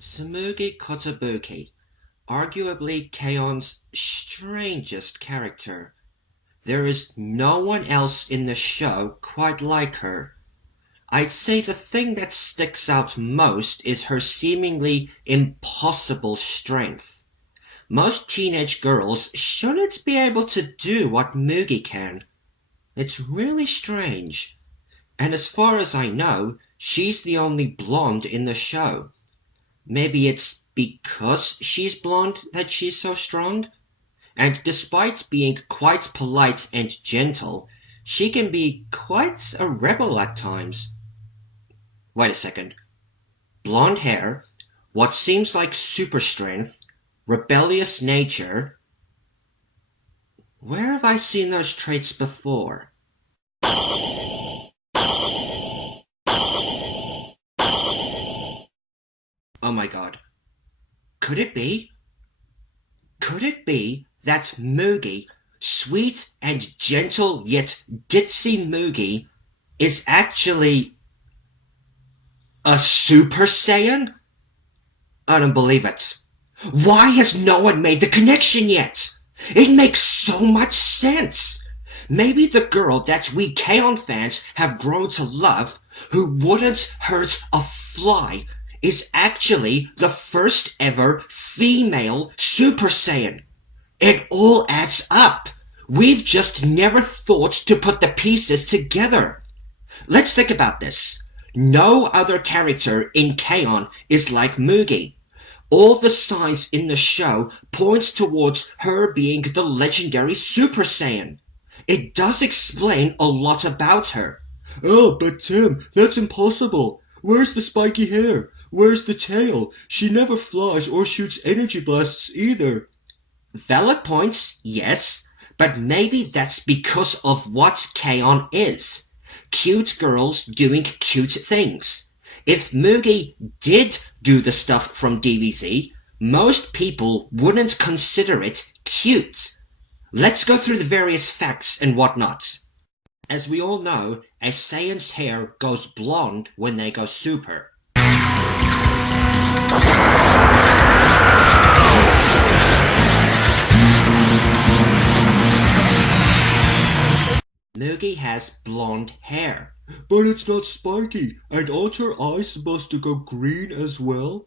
Tsumugi Kotobuki, arguably K-on's strangest character. There is no one else in the show quite like her. I'd say the thing that sticks out most is her seemingly impossible strength. Most teenage girls shouldn't be able to do what Mugi can. It's really strange. And as far as I know, she's the only blonde in the show. Maybe it's because she's blonde that she's so strong? And despite being quite polite and gentle, she can be quite a rebel at times. Wait a second. Blonde hair, what seems like super strength, rebellious nature. Where have I seen those traits before? Oh my god. Could it be? Could it be that Mugi, sweet and gentle yet ditzy Mugi, is actually a Super Saiyan? I don't believe it. Why has no one made the connection yet? It makes so much sense. Maybe the girl that we K-On! Fans have grown to love, who wouldn't hurt a fly, is actually the first ever female Super Saiyan. It all adds up. We've just never thought to put the pieces together. Let's think about this. No other character in K-On! Is like Mugi. All the signs in the show point towards her being the legendary Super Saiyan. It does explain a lot about her. Oh, but Tim, that's impossible. Where's the spiky hair? Where's the tail? She never flies or shoots energy blasts either. Valid points, yes, but maybe that's because of what K-On! Is. Cute girls doing cute things. If Mugi did do the stuff from DBZ, most people wouldn't consider it cute. Let's go through the various facts and whatnot. As we all know, a Saiyan's hair goes blonde when they go super. Mugi has blonde hair. But it's not spiky, and aren't her eyes supposed to go green as well?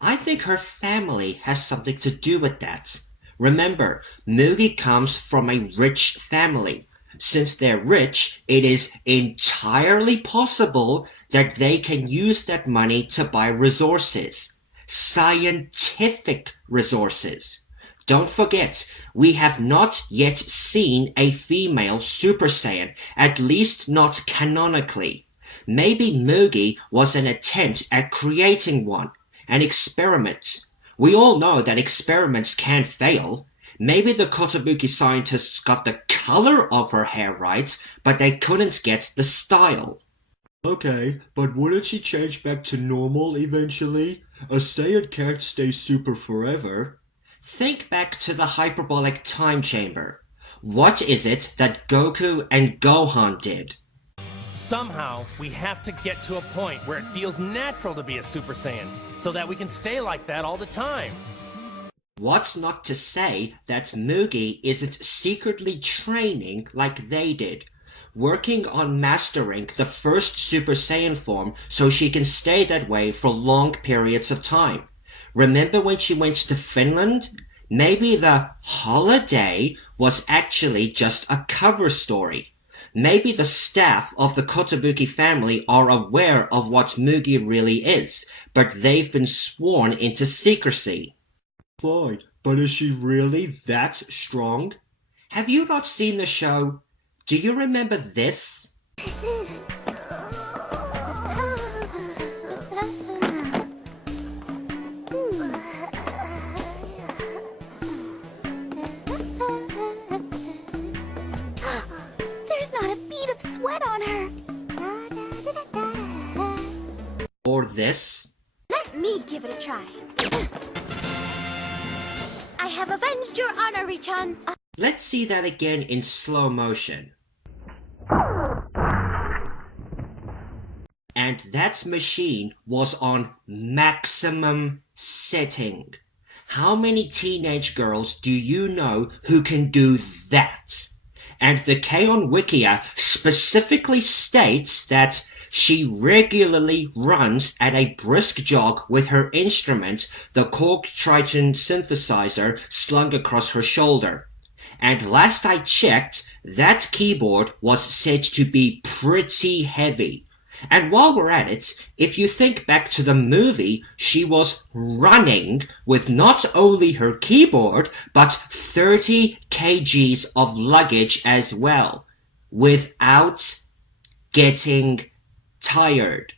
I think her family has something to do with that. Remember, Mugi comes from a rich family. Since they're rich, it is entirely possible that they can use that money to buy resources. Scientific resources. Don't forget, we have not yet seen a female Super Saiyan, at least not canonically. Maybe Mugi was an attempt at creating one, an experiment. We all know that experiments can fail. Maybe the Kotobuki scientists got the color of her hair right, but they couldn't get the style. Okay, but wouldn't she change back to normal eventually? A Saiyan can't stay super forever. Think back to the hyperbolic time chamber. What is it that Goku and Gohan did? Somehow, we have to get to a point where it feels natural to be a Super Saiyan, so that we can stay like that all the time. What's not to say that Mugi isn't secretly training like they did, working on mastering the first Super Saiyan form so she can stay that way for long periods of time. Remember when she went to Finland? Maybe the holiday was actually just a cover story. Maybe the staff of the Kotobuki family are aware of what Mugi really is, but they've been sworn into secrecy. Fine, but is she really that strong? Have you not seen the show? Do you remember this? Sweat on her. Or this? Let me give it a try. I have avenged your honor, Richan. Let's see that again in slow motion. And and that machine was on maximum setting. How many teenage girls do you know who can do that? And the K-On! Wikia specifically states that she regularly runs at a brisk jog with her instrument, the Korg Triton synthesizer, slung across her shoulder. And last I checked, that keyboard was said to be pretty heavy. And while we're at it, if you think back to the movie, she was running with not only her keyboard, but 30 kgs of luggage as well, without getting tired.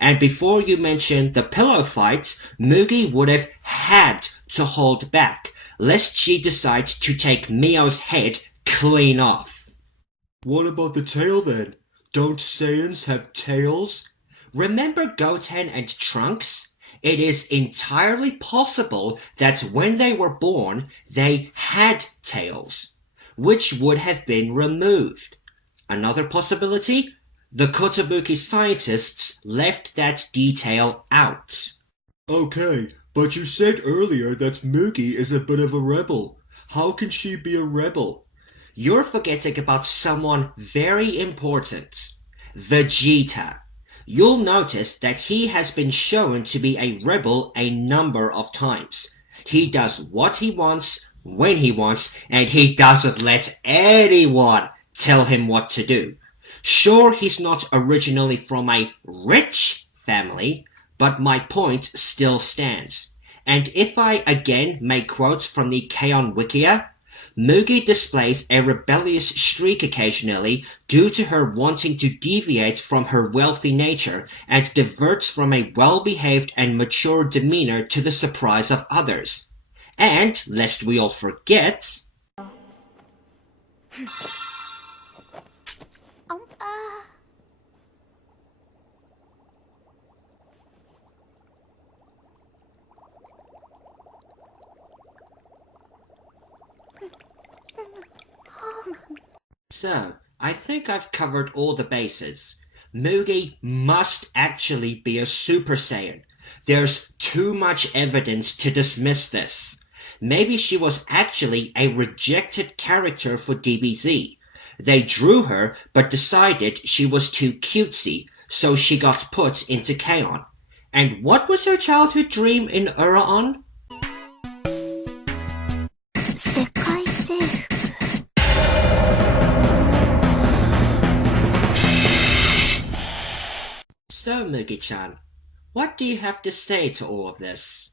And before you mention the pillow fight, Mugi would have had to hold back, lest she decide to take Mio's head clean off. What about the tail then? Don't Saiyans have tails? Remember Goten and Trunks? It is entirely possible that when they were born, they had tails, which would have been removed. Another possibility? The Kotobuki scientists left that detail out. Okay, but you said earlier that Mugi is a bit of a rebel. How can she be a rebel? You're forgetting about someone very important. Vegeta. You'll notice that he has been shown to be a rebel a number of times. He does what he wants, when he wants, and he doesn't let anyone tell him what to do. Sure, he's not originally from a rich family, but my point still stands. And if I again make quotes from the K-On! Wikia, Mugi displays a rebellious streak occasionally due to her wanting to deviate from her wealthy nature and diverts from a well-behaved and mature demeanor to the surprise of others. And, lest we all forget... So, I think I've covered all the bases. Mugi must actually be a Super Saiyan. There's too much evidence to dismiss this. Maybe she was actually a rejected character for DBZ. They drew her, but decided she was too cutesy, so she got put into K-On! And what was her childhood dream in Uraon? So, Mugi-chan, what do you have to say to all of this?